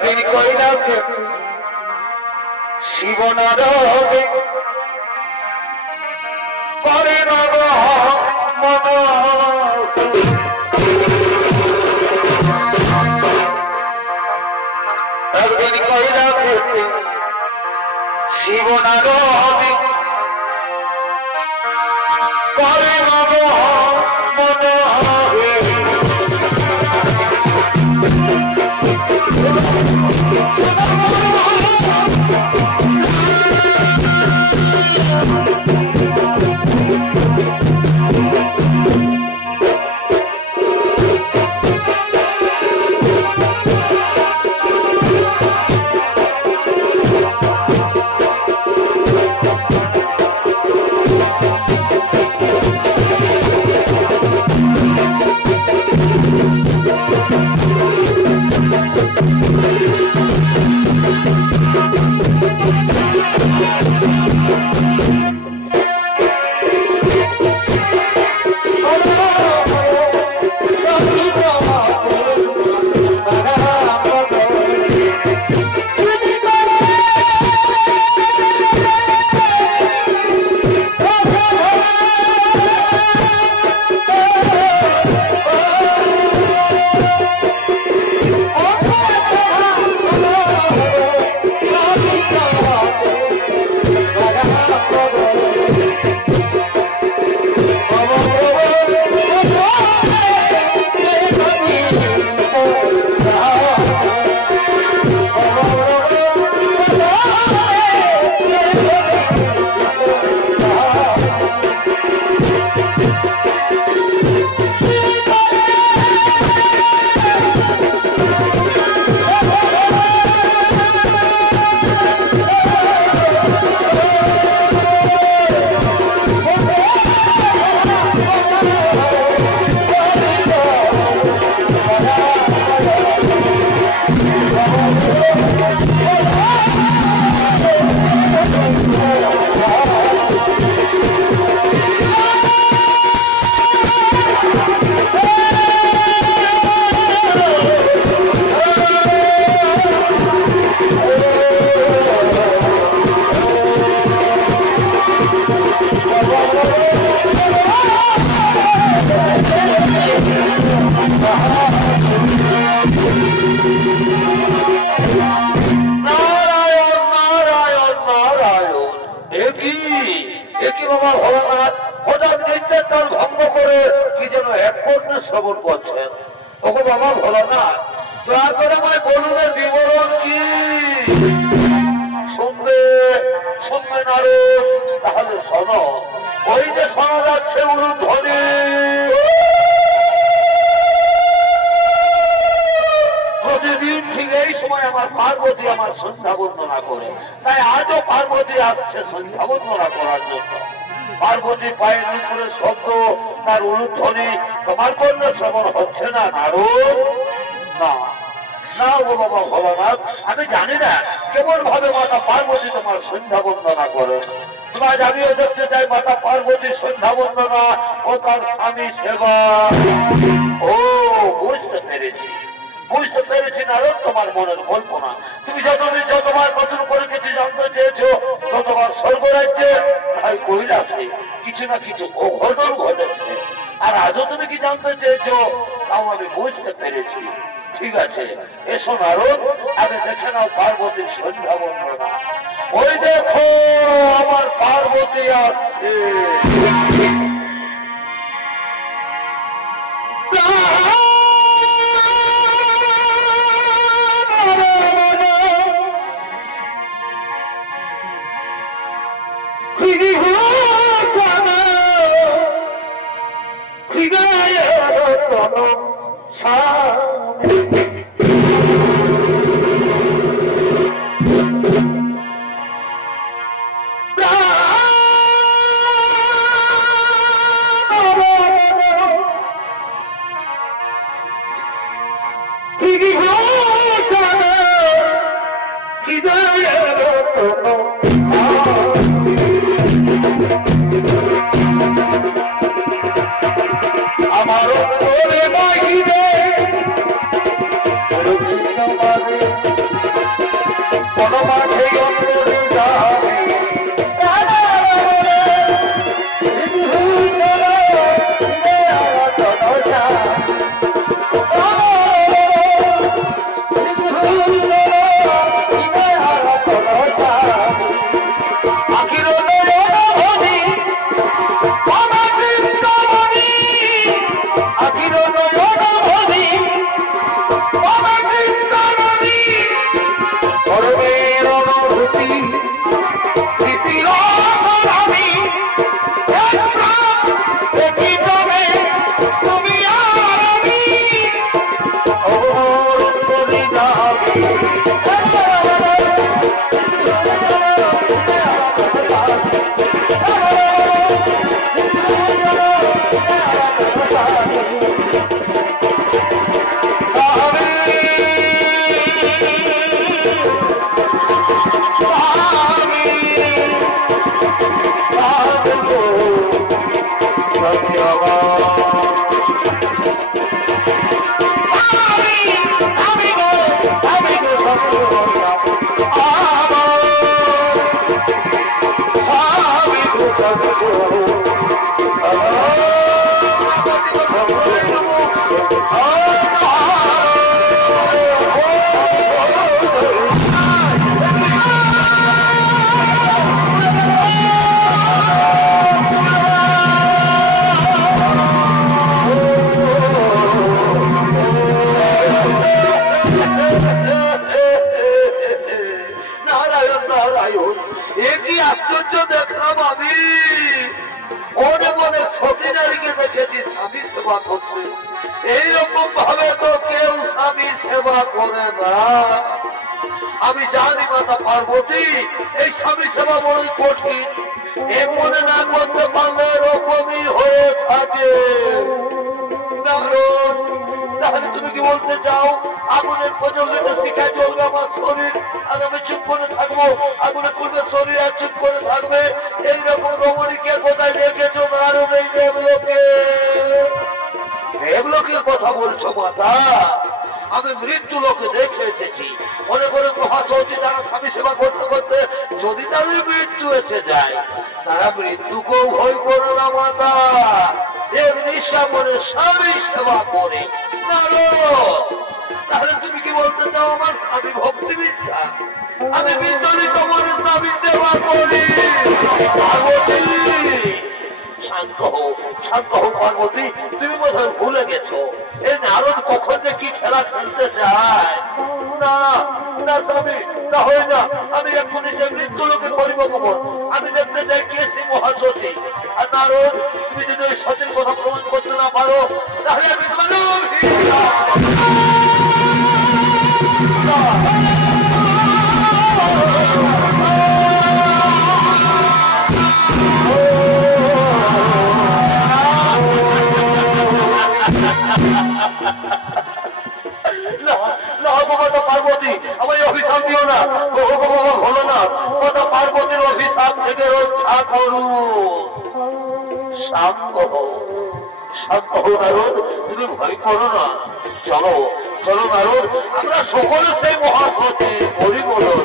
একদিন কৈলাসে শিব নারদে করে নব মন একদিন কৈলাসে শিব নারদে করে নব মন শ্রবণ করছেন। ওগো বাবা ভোলানাথ, দয়া করে আমায় বলুন বিবরণ কি? শুনবে শুনবে নারদ, তাহলে শোনো। ওই যে শোনা যাচ্ছে উলুধ্বনি, প্রতিদিন ঠিক এই সময় আমার পার্বতী আমার সন্ধ্যা বন্দনা করে, তাই আজও পার্বতী আসছে সন্ধ্যা বন্দনা করার জন্য। পার্বতী পায়ের উপরে শব্দ, তার উলুধ্বনি তোমার কর্ণ শ্রবণ হচ্ছে না নারদ? না না গো বাবা ভোলানাথ, আমি জানি না কেমন ভাবে মাতা পার্বতী তোমার সন্ধ্যা বন্দনা করেন। তোমার আমিও দেখতে চাই মাতা পার্বতীর সন্ধ্যা বন্দনা ও তার স্বামী সেবা। ও বুঝতে পেরেছি, বুঝতে পেরেছি নারদ তোমার মনের কল্পনা। তুমি যতদিন যতবার কঠোর করে কিছু জানতে চেয়েছো, ততবার স্বর্গরাজ্যে তাই কৈলাসে কিছু না কিছু অঘটন ঘটেছে। আর আজও তুমি কি জানতে চেয়েছো, তাও আমি বুঝতে পেরেছি। ঠিক আছে, এসো নারদ, আগে দেখে নাও পার্বতীর সন্ধ্যা বন্দনা। ওই দেখো আমার পার্বতী আসছে। আমার সেবা করছে। এইরকম ভাবে তো কেউ স্বামী সেবা করে না। আমি জানি মাতা পার্বতী এই স্বামী সেবা বড়ই কঠিন, এক মনে না করতে পারলে এরকমই হয়ে থাকে। তাহলে তুমি কি বলতে চাও আগুনের প্রজ্বলিত শিখায় চলবে আমার শরীর আর আমি চুপ করে থাকবো, আগুনে পূর্বে শরীর আর চুপ করে থাকবে? এইরকম রমণীকে কোথায় দেখেছো নারদ এই দেবলোকে? দেবলোকের কথা বলছো মাতা? আমি মৃত্যু লোকে দেখে এসেছি। মনে করে মহাসতী তারা স্বামী সেবা করতে করতে যদি তাদের মৃত্যু এসে যায়, তারা মৃত্যুকেও ভয় করে না মাতা, এর নিঃশ্বা মনে স্বামী সেবা করে। তাহলে তুমি কি বলতে চাও আমার স্বামী ভক্তি মিথ্যা? আমি বিচলিত মনে স্বামী সেবা করি। পার্বতী শান্ত হও, শান্ত হও পার্বতী, তুমি বোধহয় ভুলে গেছো এই নারদ কখন যে কি খেলা খেলতে চায়। না না স্বামী, না হয় না, আমি এক্ষুনি সে মৃত্যু লোকে করিব গোপন। আমি দেখতে চাই কে সে মহাসতী। আর নারদ, তুমি যদি ওই সতীর কথা প্রমাণ করতে না পারো তাহলে আমি পার্বতী আমায় অভিশাপ দিও না। হলো না কথা পার্বতীর অভিশাপ থেকে রক্ষা করু। শান্ত হও, শান্ত হও নারদ, তুমি ভয় করো না। চলো চলো নারদ, আমরা সকলে সেই মহাসতী পরিবর্তন।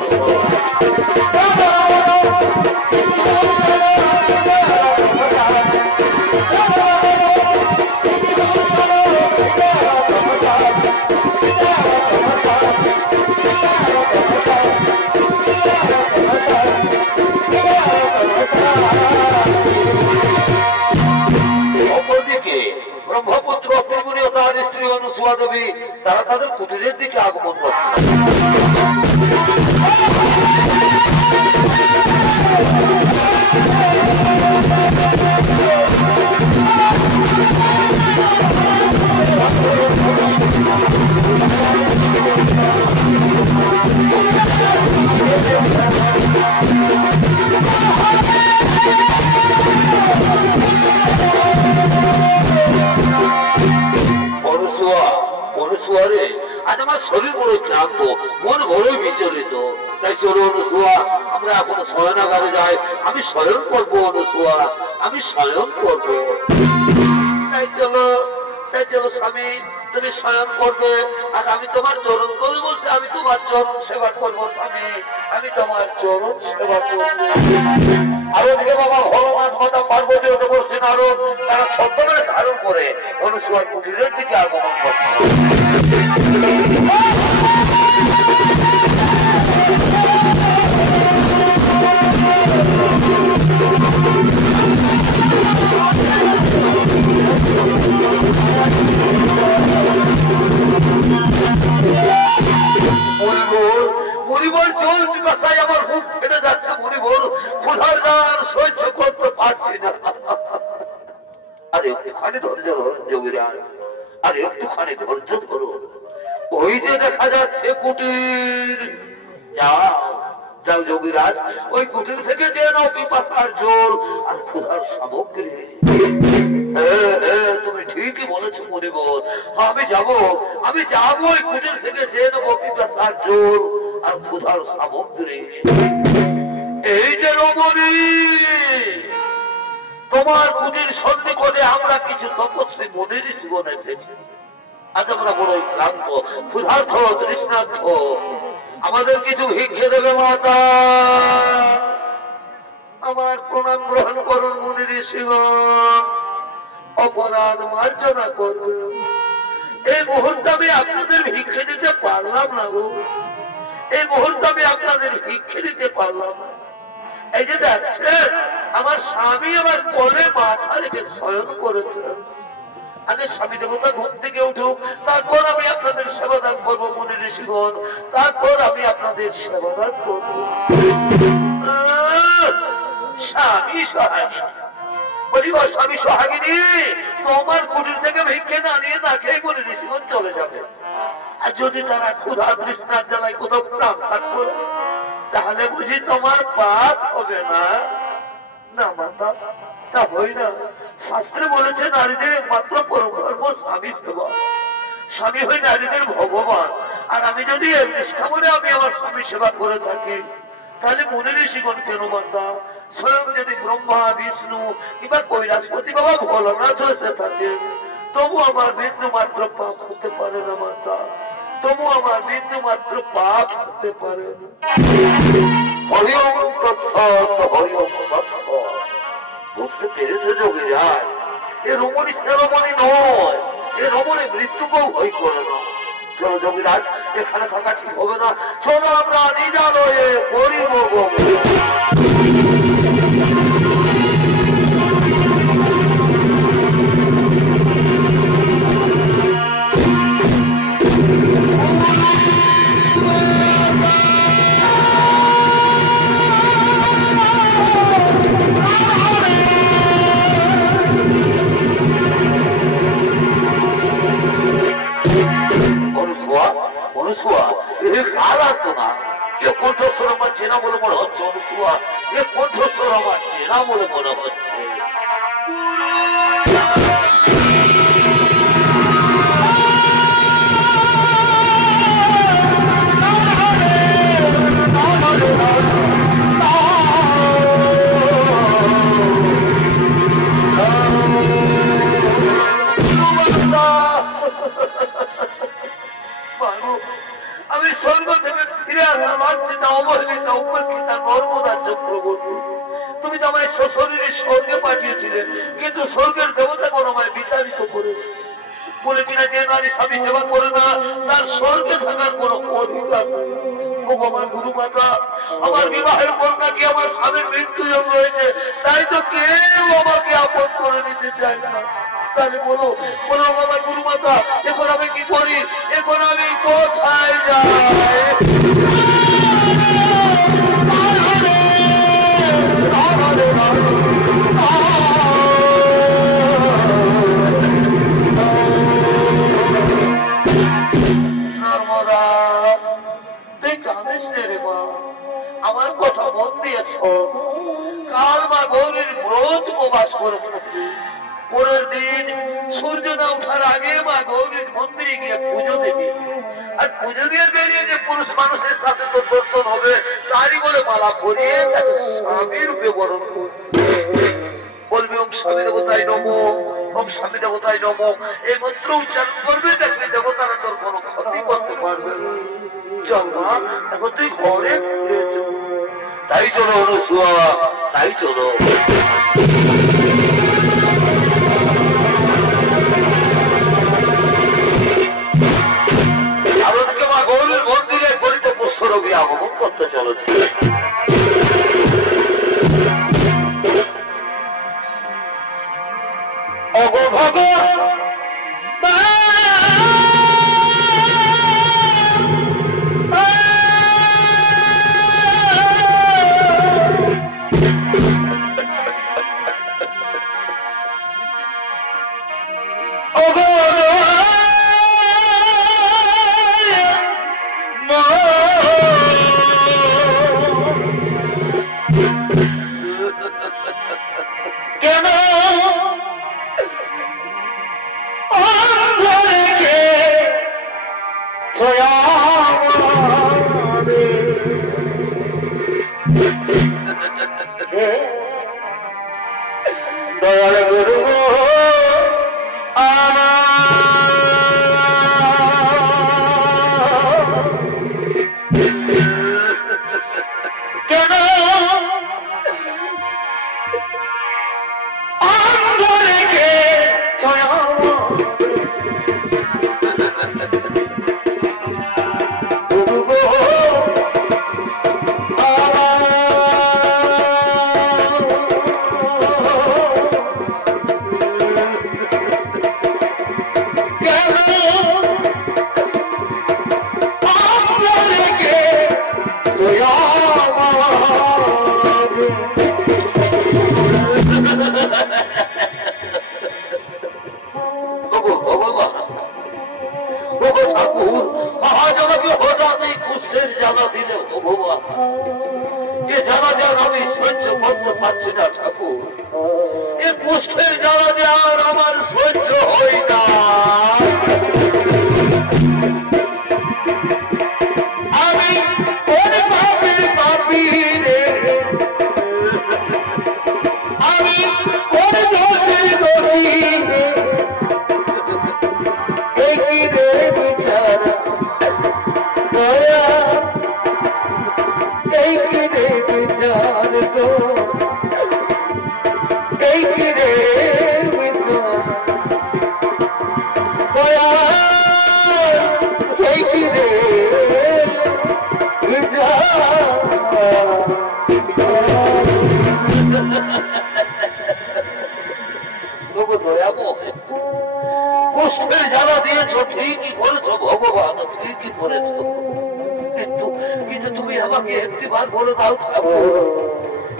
ব্রহ্মপুত্র ত্রিপুরী ও তার স্ত্রী অনুসুয়া দেবী তারা তাদের কুটিরের দিকে আগমন করছে। আজ আমার শরীর বড় ক্লান্ত, মন বড়ই বিচলিত, তাই চলো অনুসুয়া আমরা এখন শয়নাগারে যাই। আমি শয়ন করবো অনুসুয়া, আমি শয়ন করবো। তাই চলো, তাই চলো স্বামী, তুমি শয়ন করবে আর আমি তোমার চরণ করে বলছি, আমি তোমার চরণ সেবা করবো স্বামী, আমি তোমার চরণ সেবা করবো। আর ওদিকে বাবা ভগবান মাতা পার্বতী ওকে বসছেন আরো, তারা ছদ্মবেশ ধারণ করে অনুসুয়ার কুটিরের দিকে আগমন করছে। মরিবল জল পিপাসায় আমার মুখ ফেটে যাচ্ছে, মরিবল ক্ষুধার গান সহ্য করতে পারছি না। আরে একটুখানি ধৈর্য ধরুন যোগীরাজ, আরে একটুখানি ধৈর্য ধরুন। ওই যে দেখা যাচ্ছে কুটির, যাও যাও যোগীরাজ, ওই কুটির থেকে যে নাও পিপাসার জল আর ক্ষুধার সামগ্রী। তুমি ঠিকই বলেছো মরিবল, আমি যাবো ওই কুটির থেকে যে নেবো পিপাসার জল আর ক্ষুধার সামগ্রী। এই যে রমণী, তোমার কুটির সন্নিকটে আমরা কিছু তপস্বী মুনির জীবন এসেছি। আজ আমরা বড়ই ক্লান্ত, ক্ষুধার্থ, তৃষ্ণার্থ, আমাদের কিছু ভিক্ষে দেবে মাতা। আমার প্রণাম গ্রহণ করুন মুনি ঋষিগণ, অপরাধ মার্জনা করবেন। এই মুহূর্তে আমি আপনাদের ভিক্ষে দিতে পারলাম না গো, এই মুহূর্তে আমি আপনাদের ভিক্ষে দিতে পারলাম না। এই যে দেখছেন আমার স্বামী আমার কোলে মাথা রেখে শয়ন করেছে। আগে স্বামী দেবতা ঘুম থেকে উঠুক, তারপর আমি আপনাদের সেবাদান করবো মুনি ঋষিগণ, তারপর আমি আপনাদের সেবাদান করবো। স্বামী সহায় বলিব, স্বামী সোহাগিনী তোমার কুটির থেকে ভিক্ষে না নিয়ে না খেয়ে বলে ঋষিগণ চলে যাবে। আর যদি তারা ক্ষুধা তৃষ্ণার জ্বালায় কোথাও প্রাণ ত্যাগ করে, তাহলে বুঝি তোমার পাপ হবে না? না মাতা, তা হই না। শাস্ত্রে বলেছে নারীদের একমাত্র পরম ধর্ম স্বামী সেবা। স্বামী হই নারীদের ভগবান। আর আমি যদি এর নিষ্ঠা বলে আমি আমার স্বামী সেবা করে থাকি, তাহলে মনে ঋষিগণ কেন মাতা? স্বয়ং যদি ব্রহ্মা বিষ্ণু কিংবা কৈলাসপতি বাবা ভোলানাথ এসে থাকে, তবু আমার বিন্দু মাত্র পাপ হতে পারে না মাতা। তবু আমার বিন্দু মাত্র পাপ হতে পারে না। হরিওম তৎসৎ, হরিওম তৎসৎ। বুঝতে পেরেছে যোগী যায়, এ রমণী সেরমণী নয়, এ রমণী মৃত্যুকেও ভয় করে না। চলো যোগীরাজ, এখানে থাকা ঠিক হবে না, চলো আমরা নিজালয়ে করিব। কণ্ঠস্বর আমার চেনা বলে মনে হচ্ছে অনুসুয়া, এ কণ্ঠস্বর আমার চেনা বলে মনে হচ্ছে। আমি স্বর্গ থেকে ফিরে আসা লাঞ্ছিতা অবহেলিতা উপেক্ষিতা নর্মদা চক্রবর্তী, তুমি তো আমায় সশরীরে স্বর্গে পাঠিয়েছিলে, কিন্তু স্বর্গের দেবতাগণ আমায় বিতাড়িত করেছে বলে কিনা যে নারী স্বামী সেবা করে না তার স্বর্গে থাকার কোন অধিকার নেই। আমার গুরু মাতা, আমার বিবাহের পর নাকি আমার স্বামীর মৃত্যুযোগ রয়েছে, তাই তো কেউ আমাকে আপন করে নিতে চায় না। তাহলে বলো বলো আমার গুরু মাতা, এখন আমি কি করি? এখন আমি কোথায় যাই? নর্মদা, তুই কাঁদিস রে মা, আমার কথা মন দিয়েছ। কাল মা গৌরীর ব্রত উপবাস করে থাকবে। পরের দিন সূর্য না ওঠার আগে মা গৌরীর মন্দিরে গিয়ে পুজো দেবে। আর পুজো দিয়ে বেরিয়ে যে পুরুষ মানুষের সাথে তো দর্শন হবে, তারই বলে মালা পরিয়ে তাকে স্বামী রূপে বরণ করবে। বলবি ওম স্বামী দেবতাই নমো, ওম স্বামী দেবতাই নমো, এই মন্ত্র উচ্চারণ করবে, দেখবি দেবতারা তোর কোনো ক্ষতি করতে পারবে না। চল মা, এখন তুই ঘরে ফিরে চল। তাই চলো অনুসুয়া, তাই চলো। ভারতকে মা গৌরীর মন্দিরে গরিত পুষ্পরবি আগমন করতে চলেছে। অগো ভগবান কেন দয়াল গুরু কেন আজ আমাকে হঠাৎ এই কুষ্ঠের জ্বালা দিলে ভগবান, এ জ্বালা যার আমি সহ্য করতে পারছি না ঠাকুর, এ কুষ্ঠের জ্বালা যে আর আমার সহ্য হয় না। আমি কোন পাপের পাপী রে, আমি কোন দোষের দোষী রে, এই কি রে বিচার দয়া, এই কি রে বিচার গো, এই কি রে বিচার দয়া, এই কি রে কুষ্ঠের জ্বালা দিয়েছ, ঠিকই করেছ ভগবান, ঠিকই করেছ, কিন্তু কিন্তু তুমি আমাকে একটিবার বলে দাও ঠাকুর,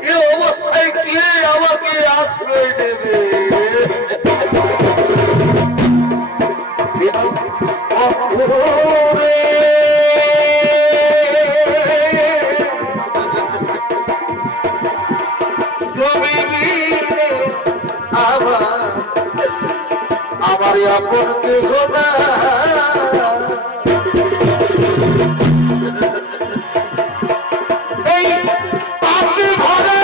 এ অবস্থায় কে আমাকে আশ্রয় দেবে? আমার আপন কে গোনা, এই পাপে ভরে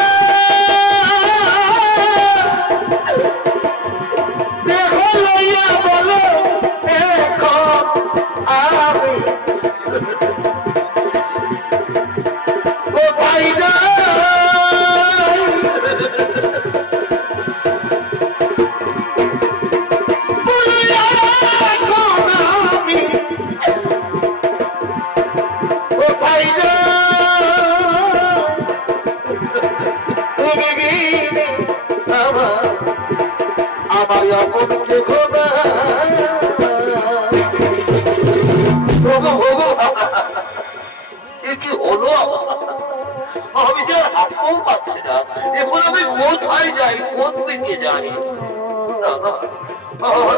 দেখো লইয়া বলো এখন আমি ও ভাই না, আমার আপনকে গোনা এ কি হলো? আমি যে হাঁটতেও পারছি না, এখন আমি কোথায় যাই, কোন দিকে যাই?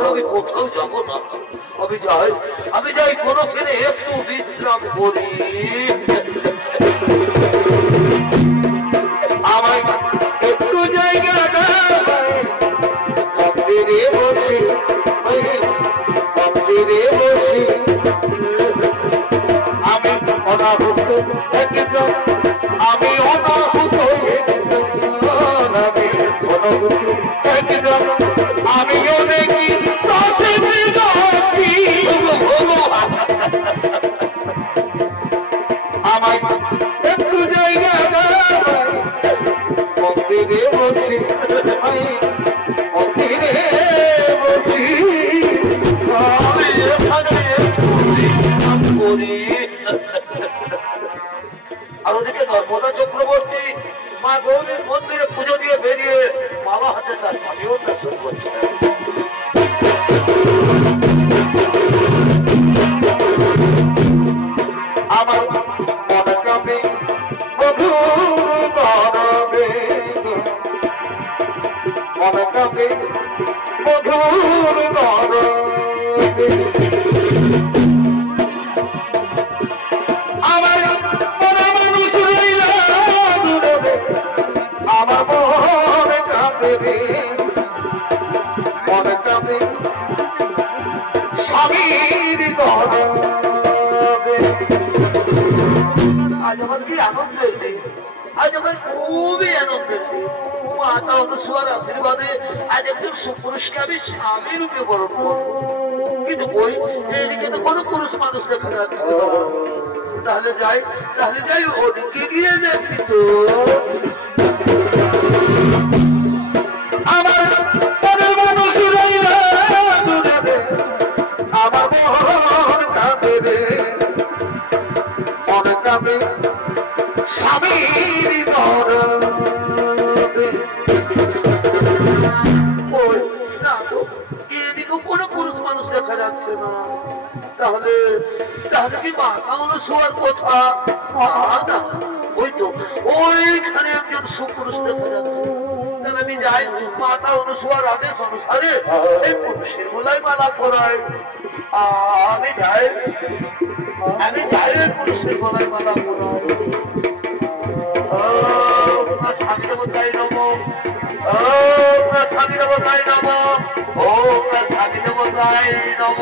আমি কোথাও যাবো না, আমি যাই কোনোখানে একটু বিশ্রাম করি। আমার একটু জায়গা মন্দিরে বসে, মন্দিরে বসে আমি অনাহুত একজন, আমি অনাহুত একজন, আমি অনাহুত একজন, আমি অনেকই আমার একটু জায়গা মন্দিরে বসে, মন্দিরে বসি আমি এখানে করি। আর ওদিকে নর্মদা চক্রবর্তী মা গৌরীর মন্দিরে পুজো দিয়ে বেরিয়ে মালা হাতে তার স্বামীও দর্শন করছে। আমার মনে কামে মধুর গরবে, মনে কামে মধুর গরবে, আমার মনে মানুষ রইল দূরে, আমার মনে কাঁদে রে, মনে কাঁদে স্বামীর গরবে। আজ আমার কি আনন্দ হয়েছে, আজ আমার খুবই আনন্দ হয়েছে। মাতা অনুসুয়ার আশীর্বাদে আজ একজন সুপুরুষকে আমি স্বামী রূপে বরণ করবো, কিন্তু কই এদিকে তো কোনো পুরুষ মানুষ দেখা যাচ্ছে। তাহলে যাই ওদিকে গিয়ে দেখি তো। আমার মনের মানুষ রইল দূরে, আমার মন কাঁদে রে, মন কাঁদে স্বামীর গরবে। ওই না তো এদিকে কোনো পুরুষ মানুষ দেখা যাচ্ছে না, তাহলে কি মাথা অনুসুয়ার কথা? না, ওই তো ওইখানে একজন সুপুরুষ দেখা যাচ্ছে। তাহলে আমি যাই, মাতা অনুসুয়ার আদেশ অনুসারে এই পুরুষের গলায় মালা পরায়। আমি যাই, আমি যাই পুরুষের গলায় মালা পরাই। স্বামী দেবতাই নম, স্বামী দেবতাই নম, ও স্বামী দেবতাই নম।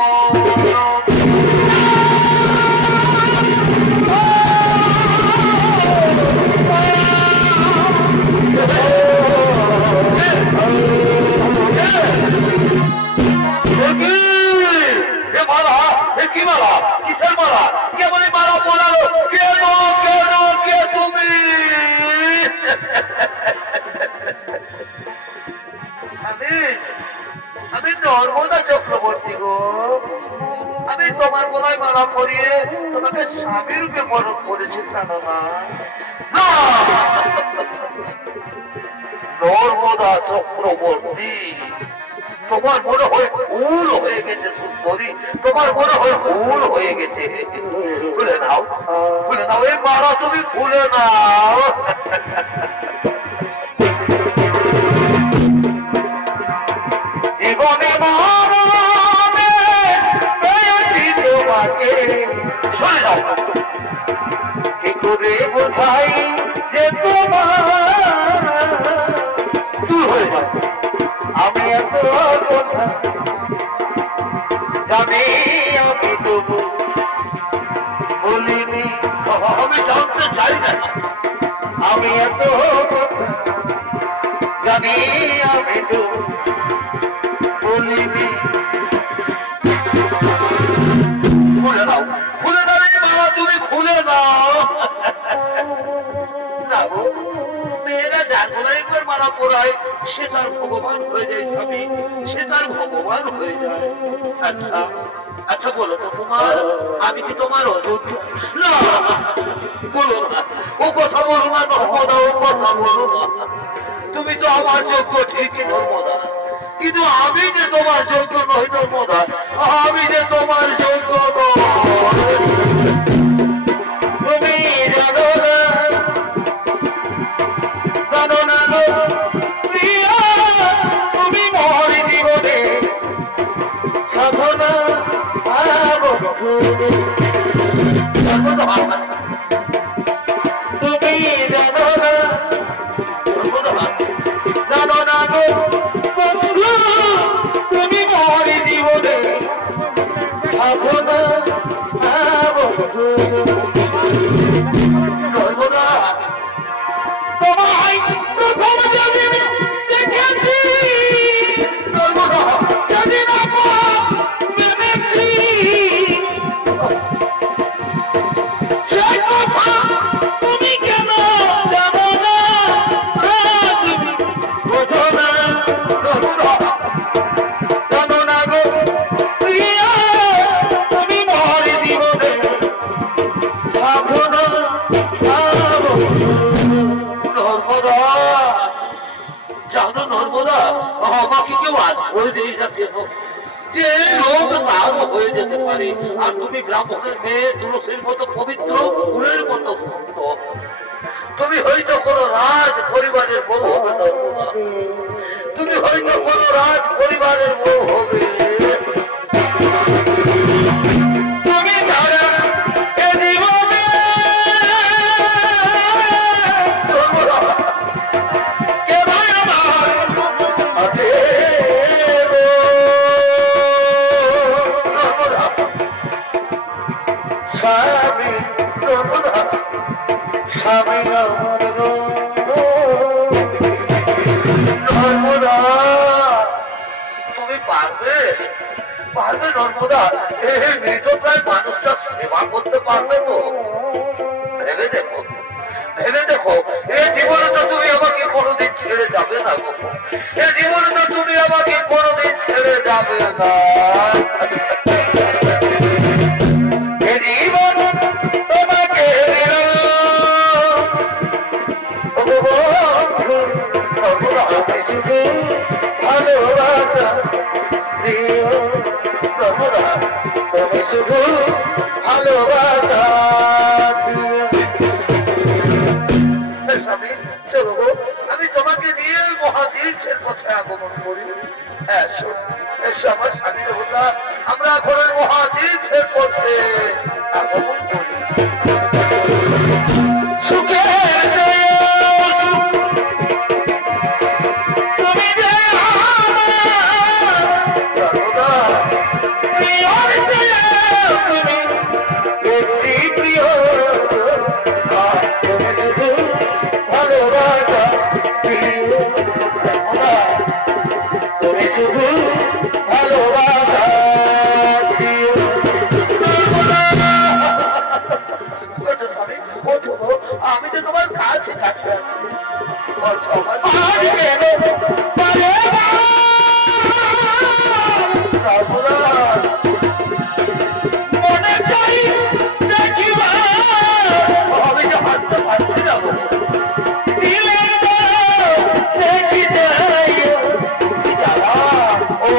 কি মালা, কিসের মালা, কে বলে মালা পড়ালো, কে কে তুমি? আমি নর্মদা চক্রবর্তী গো, আমি তোমার গলায় মালা পরিয়ে তোমাকে স্বামী রূপে বরণ করেছি জানো না? নর্মদা চক্রবর্তী, তোমার মনে হয় ভুল হয়ে গেছে সুন্দরী, তোমার মনে হয় ভুল হয়ে গেছে। খুলে নাও, খুলে নাও এই মালা, তুমি খুলে নাও। জীবনে তোমাকে শুনে নাও, কি করে বোঝাই যে তোমার দূর হয়ে যায়। আমি এত কথা জানি, আমি তবু বলিনি, আমি জানতে চাই না। আমি এত কথা জানি, আমি তবু বলিনি। খুলে নাও, খুলে নাও এই মালা, তুমি খুলে নাও। না গো, মেয়েরা যার গলায় একবার মালা পরায় সে তার ভগবান হয়ে যায় স্বামী, সে তার ভগবান হয়ে যায়। আচ্ছা আচ্ছা বলো তো তোমার, আমি কি তোমার অযোগ্য? না বলো না, ও কথা বলো না নর্মদা, ও কথা বলো না। তুমি তো আমার যোগ্য ঠিকই নর্মদা, কিন্তু আমি যে তোমার যোগ্য নই নর্মদা, আমি যে তোমার যোগ্য নই। তুমি জানো না, জানো না গো প্রিয়া, তুমি মোর জীবনে সাধনা তুমি জানো না, জানো না গো বন্ধু, তুমি মোর জীবনে সাধনা নর্মদা। তোমায় প্রথম যেদিন দেখেছি নর্মদা, সেদিন ভেবেছি সেই কথা তুমি কেন জানো না, তুমি বোঝো না নর্মদা, জানো না গো প্রিয়া, তুমি মোর জীবনে সাধনা নর্মদা। জানো নর্মদা, আমাকে কেউ আজ করে দিই না কেন, যে লোক তার হয়ে যেতে পারে, আর তুমি ব্রাহ্মণের মেয়ে, তুলসীর মতো পবিত্র, ফুলের মতো ভক্ত। তুমি হয়তো কোনো রাজ পরিবারের বউ হবে নর্মদা, তুমি হয়তো কোনো রাজ পরিবারের বউ হবে। তুমি যারা এ জীবনে তুমি পারবে, পারবে নর্মদা, এই মৃত প্রায় মানুষটা সেবা করতে পারবে তো? ভেবে দেখো, ভেবে দেখো, এই জীবনে তো তুমি আমাকে কোনোদিন ছেড়ে যাবে না গো, এই জীবনে তো তুমি আমাকে কোনোদিন ছেড়ে যাবে না। জীবন তোমাকে ভালোবাসা দিও নর্মদা, তুমি শুধু ভালোবাসা দিও। স্বামী চলো গো, আমি তোমাকে নিয়ে মহাতীর্থের পথে আগমন করি। এসো এসে আমার স্বামী দেবতা আমরা এখন মহাতীর্থের পথে আগমন করি। আমি তো তোমার কাছে কাছে আছি মনে চাই দেখিবা আমি যে হাঁটতে পারছি না দেখিতে ও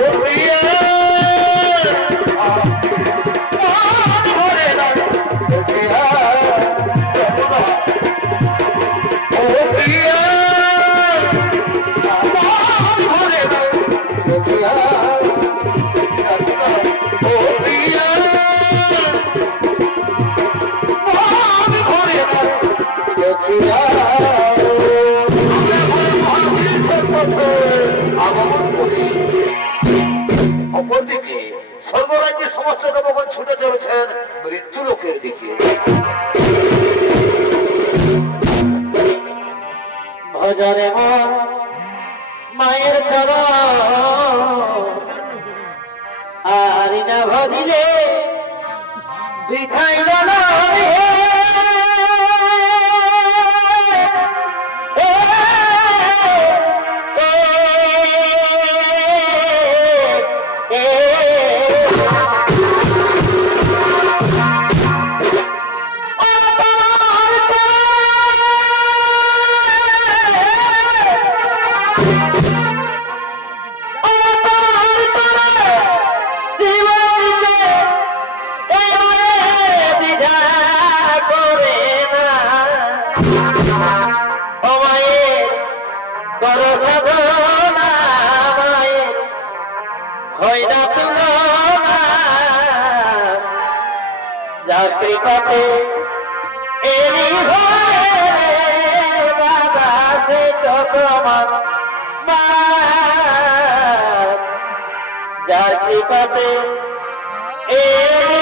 অপরদিকে সর্বরাজ্যের সমস্ত দেবগণ ছুটে চলেছেন মৃত্যু লোকের দিকে। ভজরে মায়ের চরণ আর না ভজিলে বৃথাই জনমে কৃপাতে এরি বাবা সে তো তোমার মা যার কৃপাতে এরি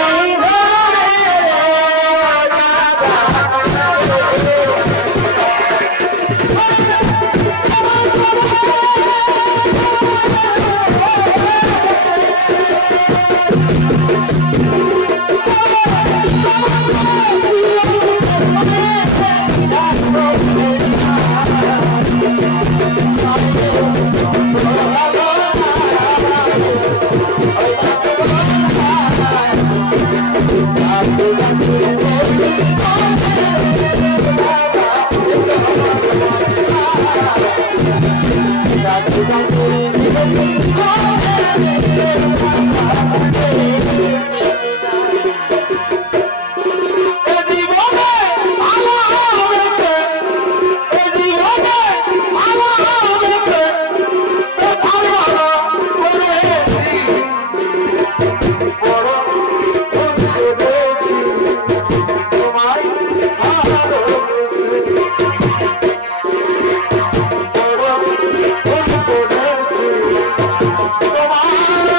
তোমার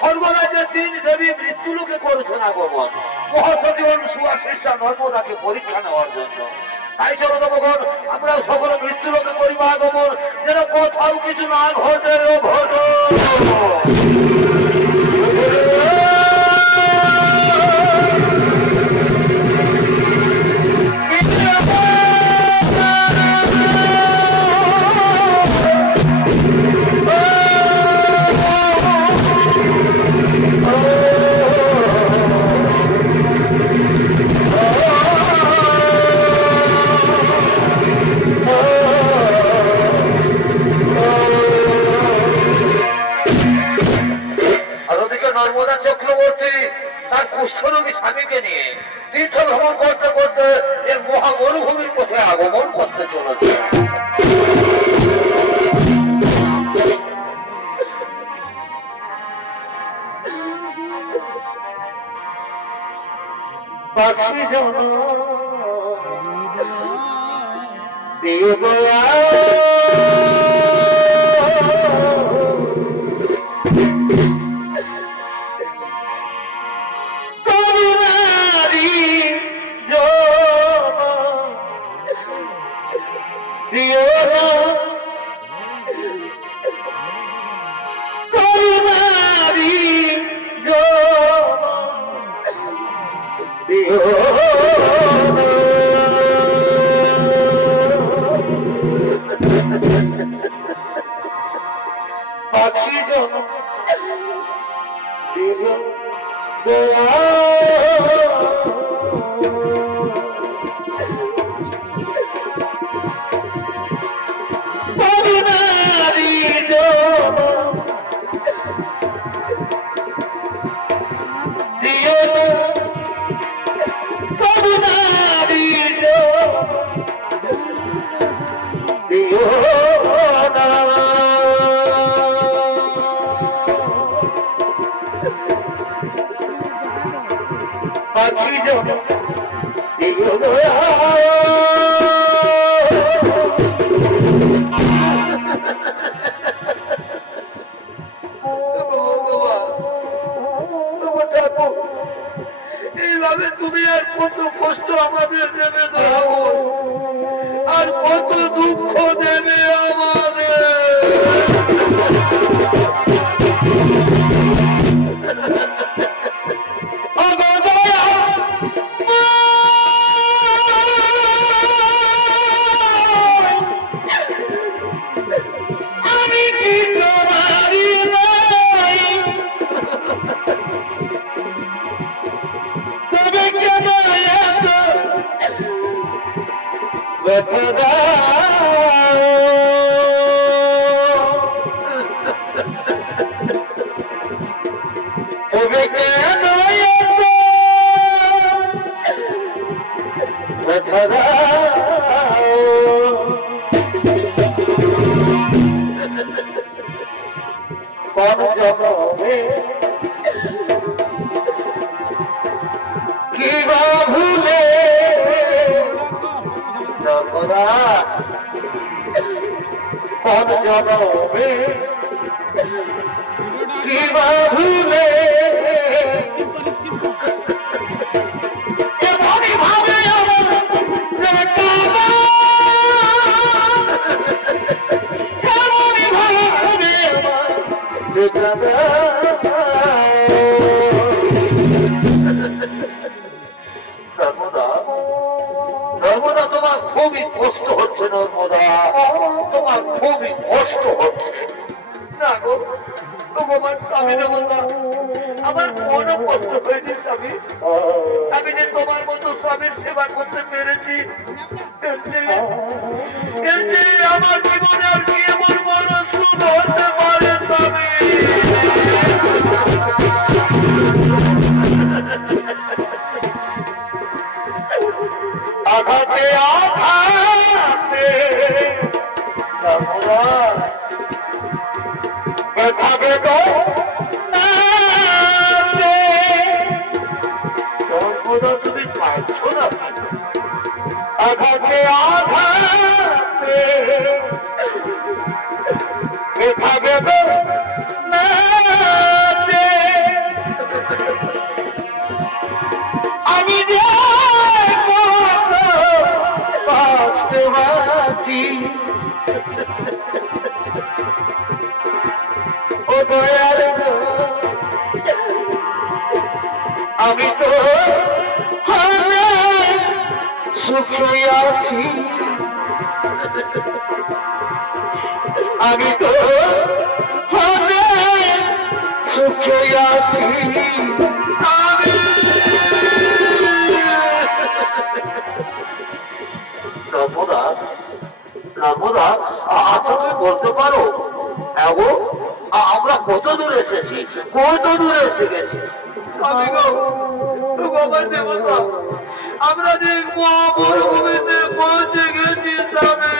স্বর্গরাজ্যের তিন দেবী মৃত্যুলোকে করেছেন আগমন মহাসচিবন সুয়াশিসা নর্মদাকে পরীক্ষা নেওয়ার জন্য। তাই চলো দেবগণ আমরা সকলে মৃত্যুলোকে করিব আগমন, যেন কোথাও কিছু না ঘটে ঘটো। নর্মদা চক্রবর্তী তার কুষ্ঠরোগী স্বামীকে নিয়ে তীর্থ ভ্রমণ করতে করতে এক মহা মরুভূমির পথে আগমন করতে চলেছে। পাখি জন পাখি জন পাখি জন এইভাবে তুমি আর কত কষ্ট আমাদের দেবে আর কত দুঃখ দেবে আমাদের। But কোন জনমে কি বা ভুলে যমরা কোন জনমে কি বা ভুলে এমনই ভাবে আমার কাবা এমনই ভাবে আমার কাবা নর্মদা তোমার খুবই কষ্ট হচ্ছে নর্মদা তোমার খুবই কষ্ট হচ্ছে না গো আমার স্বামী দেবতা আমার কোনো কষ্ট হয়নি স্বামী আমি যে তোমার মতো স্বামীর সেবা করতে পেরেছি আমার জীবনে আর কি এমন বড় সুখ হতে পারে স্বামী আঘাতে আঘাতে ব্যথাবে তো তুমি পাইছো না আঘাতে আঘাতে ব্যথাবে তো আমি যে ও দয়াল আমি তো সুখে আছি আমি তো সুখে আছি নর্মদা নর্মদা আচ্ছা তুমি বলতে পারো এগো আমরা কত দূর এসেছি কত দূরে এসে গেছি আমরা যে মরুভূমিতে পৌঁছে গেছি স্বামী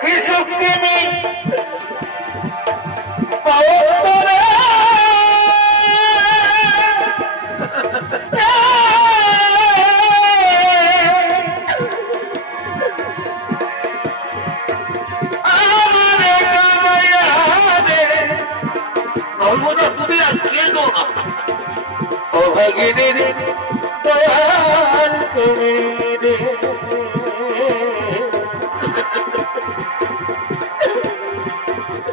কি শক্তি নেই তুমি আর কেঁদো না ও ভগিনী দয়াল তুমি রে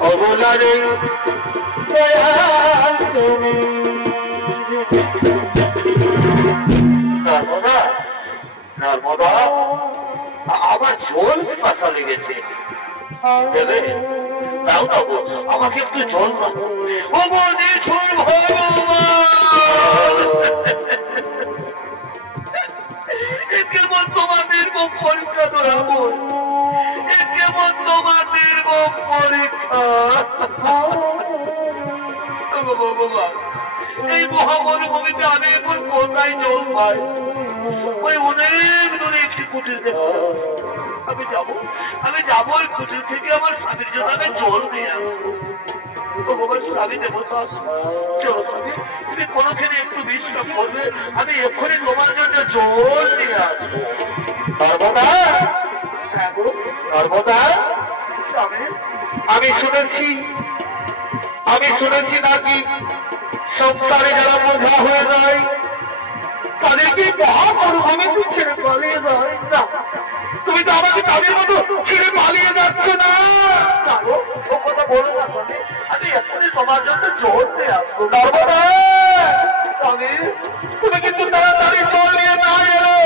অবলা রে দয়াল তুমি নর্মদা নর্মদা আমার জল পিপাসা লেগেছে দেবে দাও দাও আমাকে একটু জল দাও ও বলছি ছুঁই কেমন তোমাদের পরীক্ষা ধরাবো কেমন তোমাদের পরীক্ষা ভগবান এই মহামরুভূমিতে আমি এখন কোথায় জল পাই ওই অনেক দূরে একটি কুটির দেখো আমি যাবো ওই কুটির থেকে আমার স্বামীর জন্য আমি জল নিয়ে আসবো ভগবান স্বামী দেবতা চলো স্বামী তুমি কোনোখানে একটু বিশ্রাম করবে আমি এক্ষুনি তোমার জন্য জল নিয়ে আসবো নর্মদা নর্মদা স্বামী আমি শুনেছি নাকি সংসারে যারা বোঝা হয়ে যায় তাদেরকে মহামরুভূমিতে ছেড়ে পালিয়ে যায় না তুমি তো আমাকে তাদের মতো ছেড়ে পালিয়ে যাচ্ছ না ও কথা বলো না স্বামী আমি এখনই তোমার জন্য জোর দিয়ে আসবো নর্মদা স্বামী তুমি কিন্তু তাড়াতাড়ি জল নিয়ে না এলে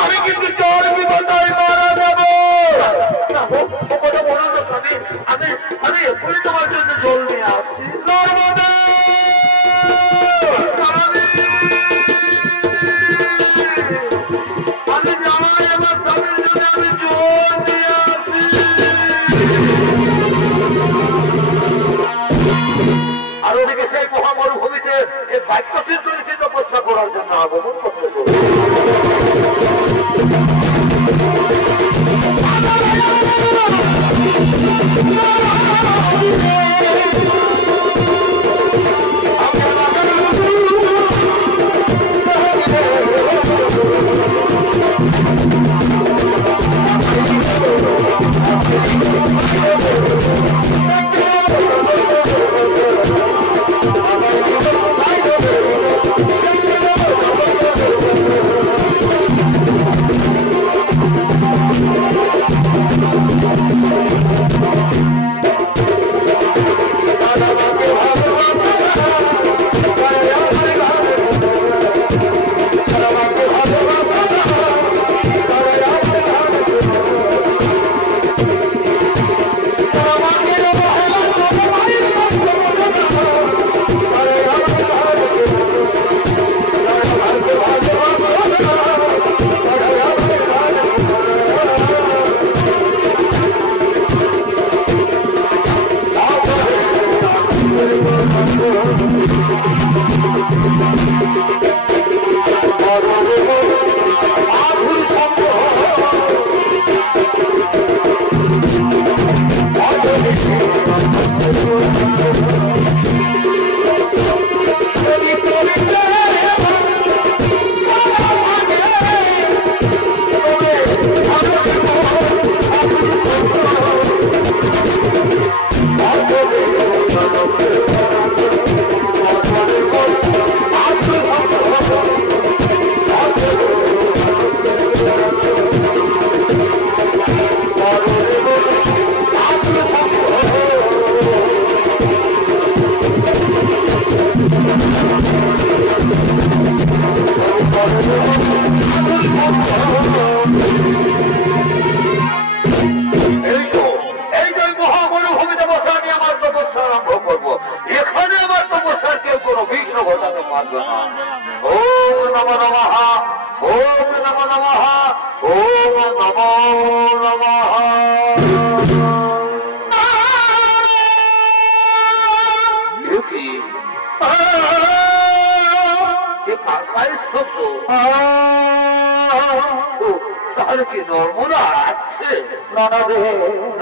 আমি কিন্তু জল বিপদায় মারা যাবো ও কথা বলো না স্বামী আমি এখনই তোমার জন্য জল নিয়ে আসছি নর্মদা আমি যাওয়াই আমার স্বামীর জন্য আমি জল নিয়ে আসছি আর ওদিকে সেই মহামরুভূমিতে এই বাক্যশীল তপস্যা করার জন্য আগমন করতে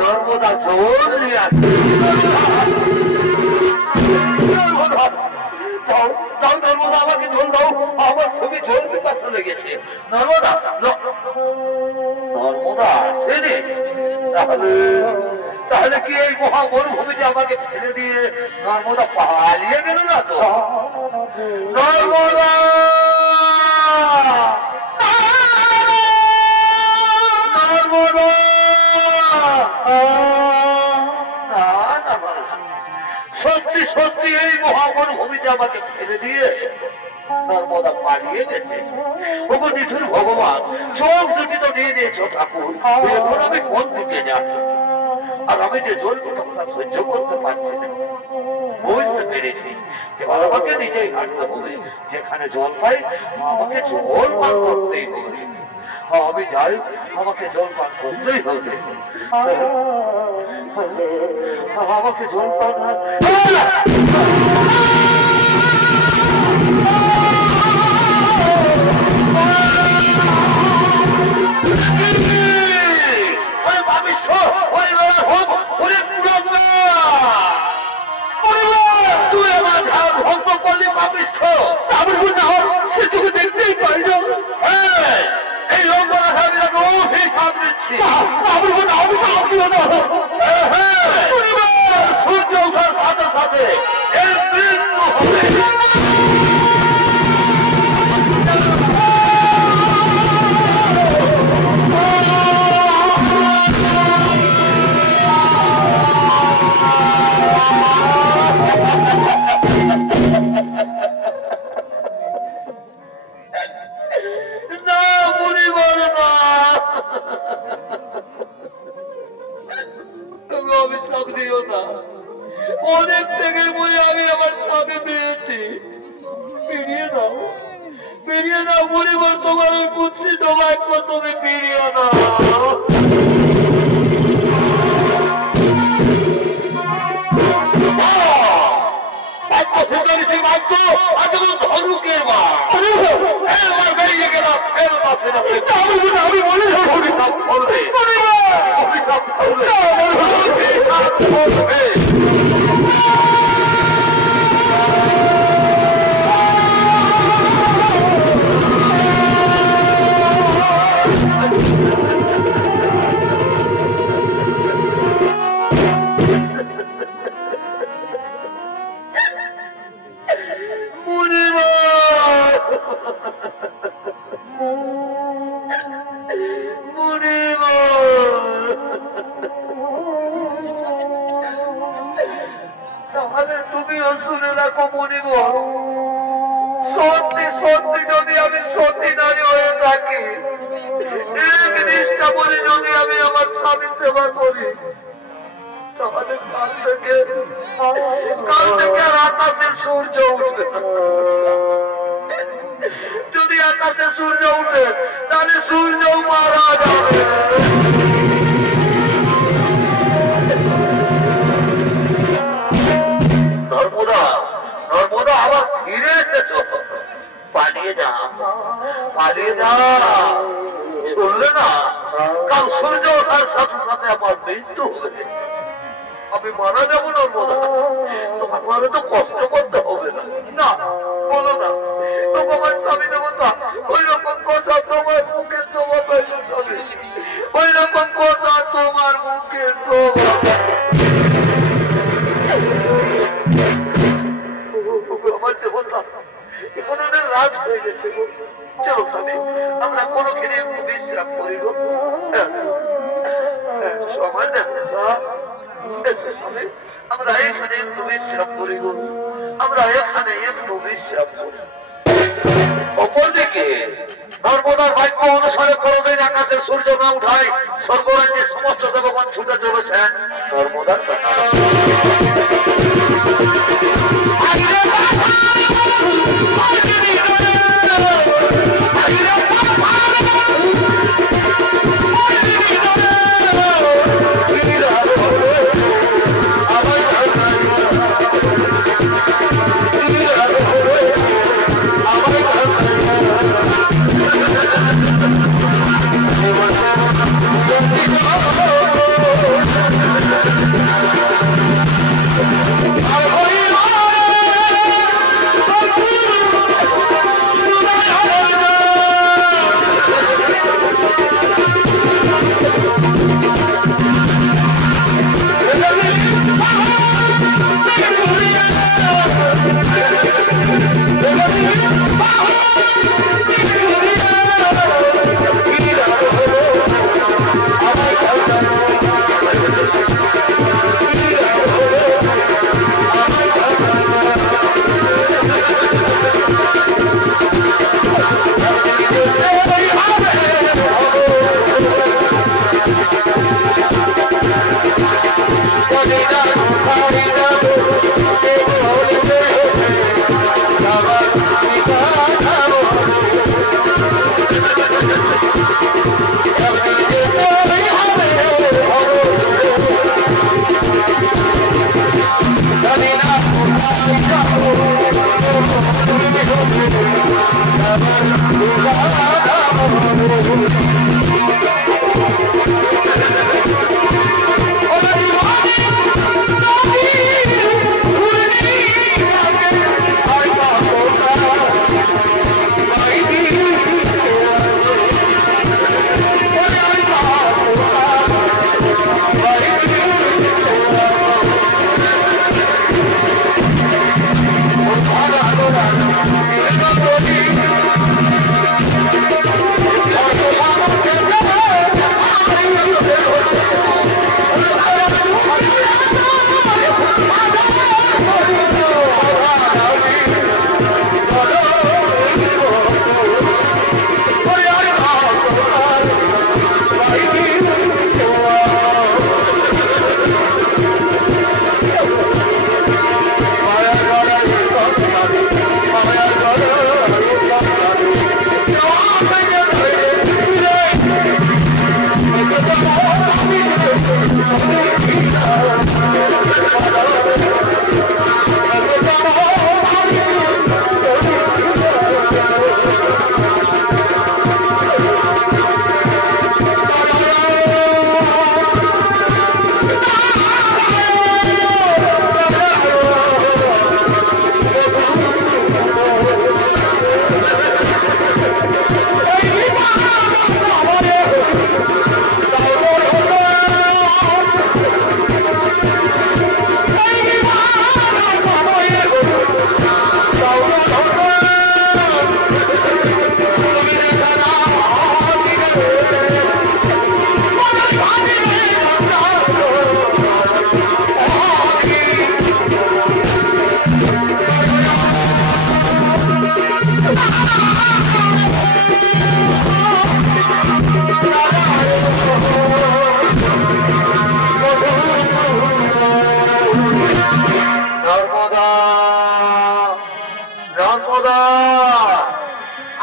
নর্মদা জল নর্মদা আমাকে জল দাও, আমার খুবই জল পিপাসা লেগেছে। নর্মদা নর্মদা আসেনি? তাহলে কি এই মহা মরুভূমিতে আমাকে ফেলে দিয়ে নর্মদা পালিয়ে গেল না তো? নর্মদা নর্মদা সত্যি সত্যি এই মহা মরুভূমিতে আমাকে ফেলে দিয়ে নর্মদা পালিয়ে গেছে। ওগো নিঠুর ভগবান, চোখ দুটি তো নিয়ে নিয়েছো ঠাকুর, এখন আমি কোন দিকে যাব? আর আমি যে জল কথা সহ্য করতে পারছি না, বুঝতে পেরেছি যে আমাকে নিজেই হাঁটতে হবে। যেখানে জল পাই আমাকে জল পান করতেই হবে। আমি যাই, আমাকে জল পান করতেই হবে। আমাকে জল পান দেখতেই পাই না। এই লম্বা সূর্য ওঠার সাথে সাথে এর মৃত্যু হবে। অনেক থেকে বলে আমি আমার স্বামী পেয়েছি, ফিরিয়ে দাও, ফিরিয়ে দাও পরিবার, তোমার ওই কুৎসিত বাক্য তুমি ফিরিয়ে দাও। বাক্য ফুটারিছে, বাক্য আজ ধনুকের বার বেরিয়ে গেলাম, ফেরত আসে না। আমি বলে অভিশাপ করবে, অভিশাপ করবে। তুমিও শুনে রাখো মনিব, সত্যি সত্যি যদি আমি সত্যি নারী হয়ে থাকি, এক নিষ্ঠা বলে যদি আমি আমার স্বামী সেবা করি, তাহলে কাল থেকে আর আকাশে সূর্য উঠবে। যদি আকাশে সূর্য উঠে তাহলে সূর্য মারা যাবে। নর্মদা আবার ফিরে এসেছো, পালিয়ে যা শুনলে না, কাল সূর্য ওঠার সাথে সাথে আমার মৃত্যু হবে, আমি মারা যাবো। নর্মদা তোমার তো কষ্ট করতে হবে না, না বলো না তোমার স্বামী দেবতা ওই রকম কথা তোমার মুখে শোভা পাইল, স্বামী ওই রকম কথা তোমার মুখে শোভা। আমার দেবতা এখন অনেক রাত হয়ে গেছে, চলো স্বামী আমরা কোনোখানে একটু বিশ্রাম করি গো। সময় দেখো স্বামী, আমরা এখানে একটু বিশ্রাম করি গো, আমরা এখানে একটু বিশ্রাম করি। অপরদিকে নর্মদার বাক্য অনুসারে কোনদিন আকাশে সূর্য না উঠায় স্বর্গরাজ্যের সমস্ত দেবগণ ছুটে চলেছেন নর্মদার কাছে।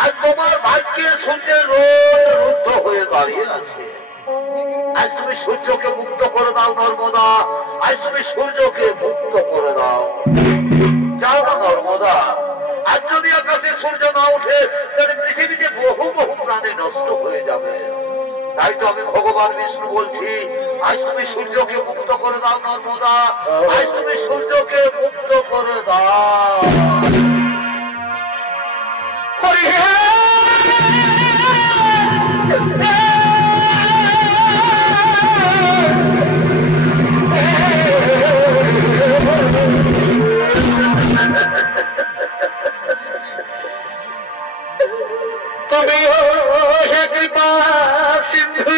আজ তোমার ভাগ্যে সূর্যের রোদ রুদ্ধ হয়ে দাঁড়িয়ে আছে। আজ তুমি সূর্যকে মুক্ত করে দাও নর্মদা, আজ তুমি সূর্যকে মুক্ত করে দাও। যাও না নর্মদা, আজ যদি আকাশে সূর্য না উঠে তাহলে পৃথিবীতে বহু বহু প্রাণী নষ্ট হয়ে যাবে। তাই তো আমি ভগবান বিষ্ণু বলছি, আজ তুমি সূর্যকে মুক্ত করে দাও নর্মদা, আজ তুমি সূর্যকে মুক্ত করে দাও। তুমি হে কৃপা সিন্ধু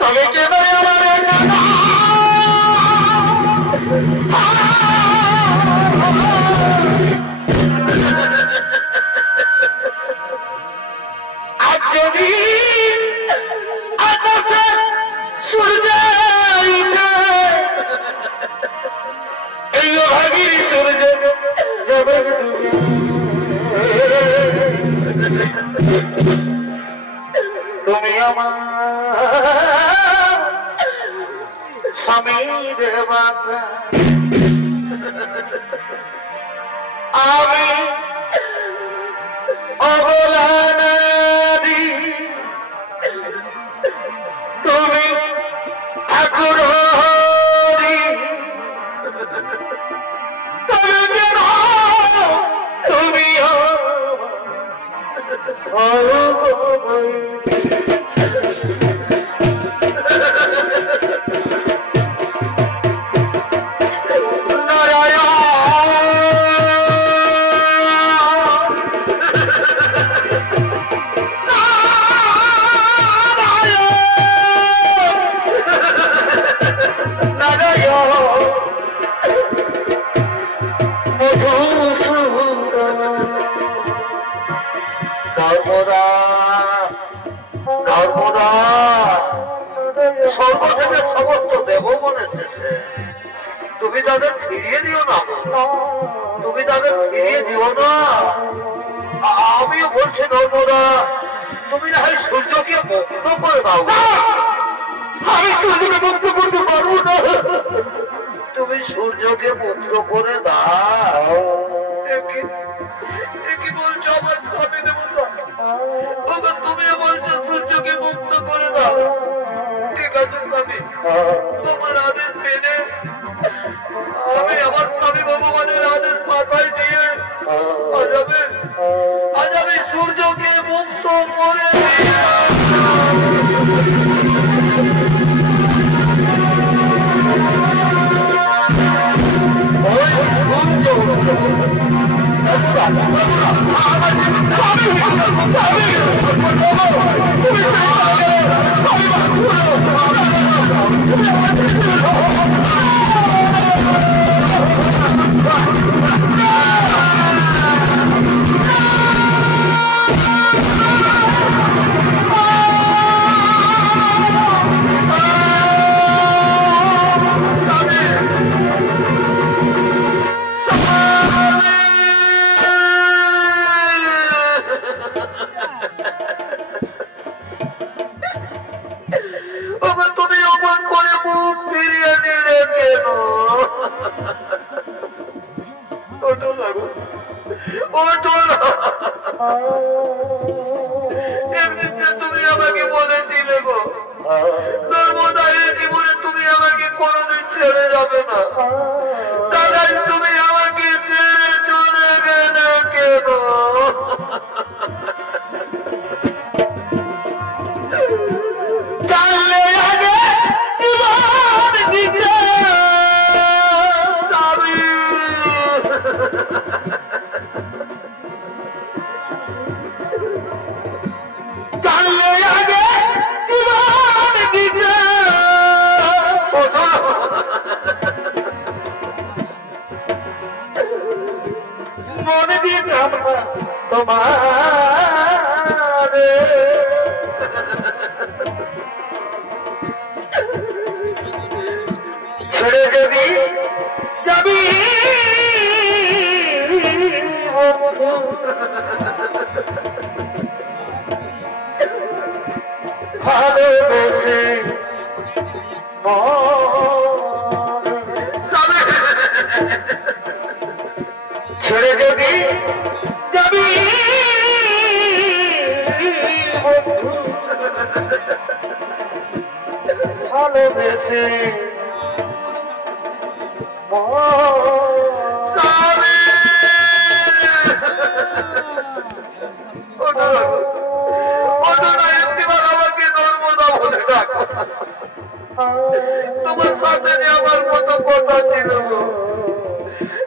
তবে কেন আমার আজ যদি আকাশে সূর্য এই ভাগী সূর্য যাবে তুমি আমার স্বামীর বাবা, আমি অবলা নদী, তুমি ঠাকুর হরি, তুমি কেন তুমি স্বর্গ থেকে সমস্ত দেবগণ এসেছে, তুমি তাদের ফিরিয়ে দিও না, তুমি তাদের ফিরিয়ে দিও না। আমিও বলছি নর্মদা, তুমি না হয় সূর্যকে মুক্ত করে দাও। আমি সূর্যকে মুক্ত করতে পারবো না। তুমি সূর্যকে মুক্ত করে দাও। কি বলছো? আমার স্বামী দেবতা, তুমি বলছো সূর্যকে মুক্ত করে দাও। ঠিক আছে স্বামী, তোমার আদেশ মেনে আমি আমার স্বামী ভগবানের আদেশ মাথায় দিয়ে আজ আমি সূর্যকে মুক্ত করে তুমি আমাকে বলেছিলে গো নর্মদায়ের জীবনে তুমি আমাকে কোনোদিন ছেড়ে যাবে না, দাদাই তুমি আমাকে ছেড়ে চলে গেলে কেন? মনে দিলাম তোমার ছেড়ে যদি যাবি বন্ধু ভালোবেসে ছেড়ে যদি যাবি বন্ধু ভালোবেসে তোমার সাথে যে আমার কত কথা ছিল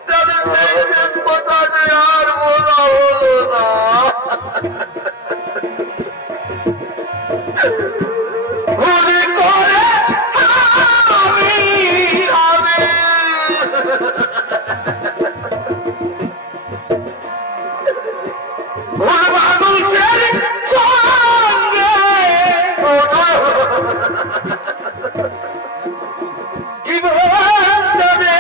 তাদের কথা যে আর বলা হলো না ভুল করে আমি ভুল মানুষের সঙ্গে জীবনে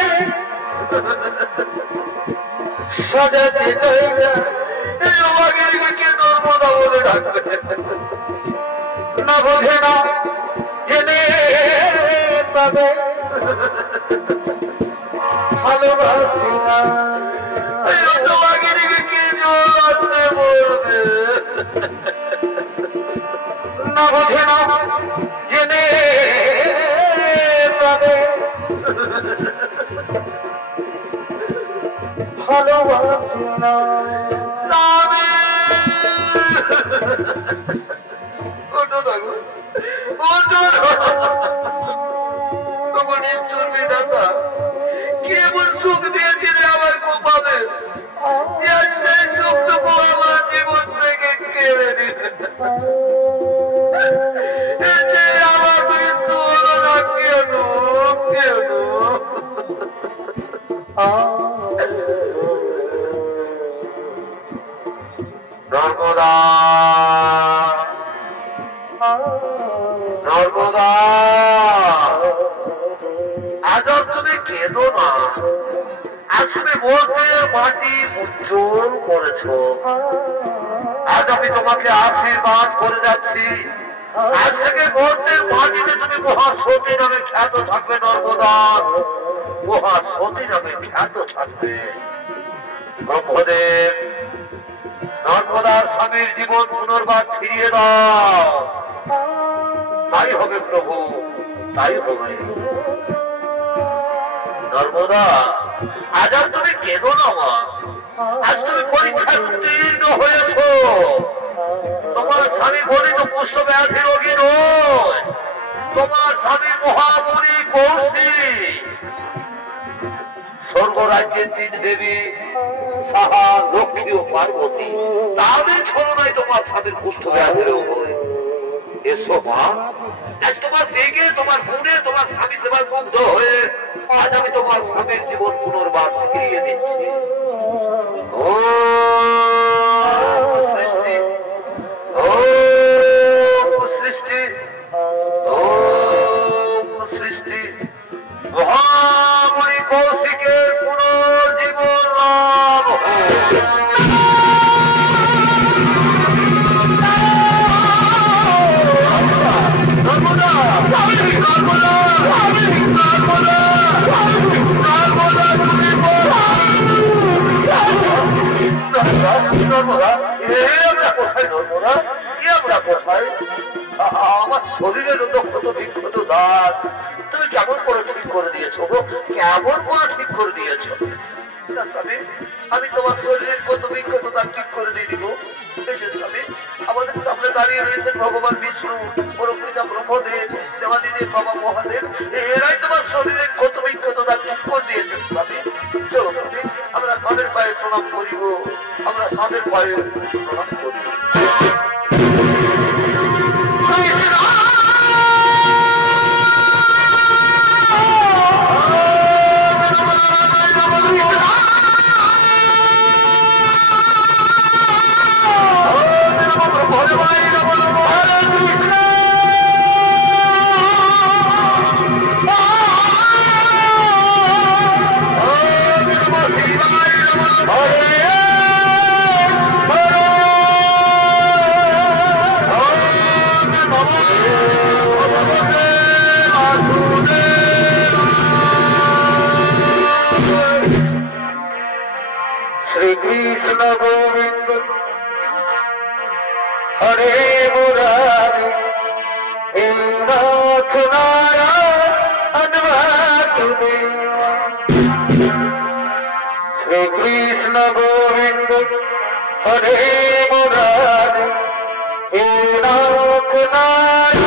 সাজাতে কে নর্মদা বলে ডাকবে না বোঝে না জেনে পাবে ভালোবাসি না তোমাকে কে জল আসতে বলবে না বোঝে না জেনে পাবে ভালোবাসি না কেমন সুখ দিয়েছিলে আমার কপালে সেই সুখটুকু আমার জীবন থেকে কেড়ে দিতে আমার মৃত্যু হলো না কেন কেন নর্মদা নর্মদা আজ তুমি কেঁদো না আজ তুমি বলতে মাটি উজ্জ্বল করেছ আজ আমি তোমাকে আশীর্বাদ করে যাচ্ছি আজ থেকে বলতে মাটিতে তুমি মহাসতী নামে খ্যাত থাকবে নর্মদা মহাসতী নামে খ্যাত থাকবে ব্রহ্মদেব নর্মদার স্বামীর জীবন পুনর্বার ফিরিয়ে দাও তাই হবে প্রভু তাই হবে নর্মদা আজ আর তুমি কেঁদো না মা আজ তুমি পরীক্ষায় উত্তীর্ণ হয়েছ তোমার স্বামী গণিত কুষ্ঠ ব্যাধি রোগী নয় তোমার স্বামী মহামুনি কৌশিক স্বর্গরাজ্যের তিন দেবী সাহা লক্ষ্মী ও পার্বতী তাদের ছলনায় তোমার স্বামীর কুষ্ঠ ব্যাধি রোগ এসো মা আজ তোমার বেগে তোমার গুণে তোমার স্বামী সেবার মুগ্ধ হয়ে আজ আমি তোমার স্বামীর জীবন পুনর্বার ফিরিয়ে দিচ্ছি ও সৃষ্টি ও সৃষ্টি ও সৃষ্টি মহামণি কৌশিকের পুনর্জীবন লাভ আমার শরীরের ক্ষত বিক্ষত দাঁত তুমি কেমন করে ঠিক করে দিয়েছো গো কেমন করে ঠিক করে দিয়েছো আমি তোমার শরীরের কত বিক্ষত দাঁত ঠিক করে দিয়ে দিব আমাদের সামনে দাঁড়িয়ে রয়েছেন ভগবান বিষ্ণু পরপিতা ব্রহ্মদেব দেবাদিদেব বাবা মহাদেব এরাই তোমার শরীরের কত বিক্ষত দাঁত ঠিক করে দিয়েছেন স্বামী চলো স্বামী আমরা তাদের পায়ে প্রণাম করিব আমরা তাদের পায়ে প্রণাম করি Hare कृष्ण गोविंद हरे मुरारी हे नाथ नारायण वासुदेव श्री कृष्ण गोविंद हरे मुरारी हे नाथ नारायण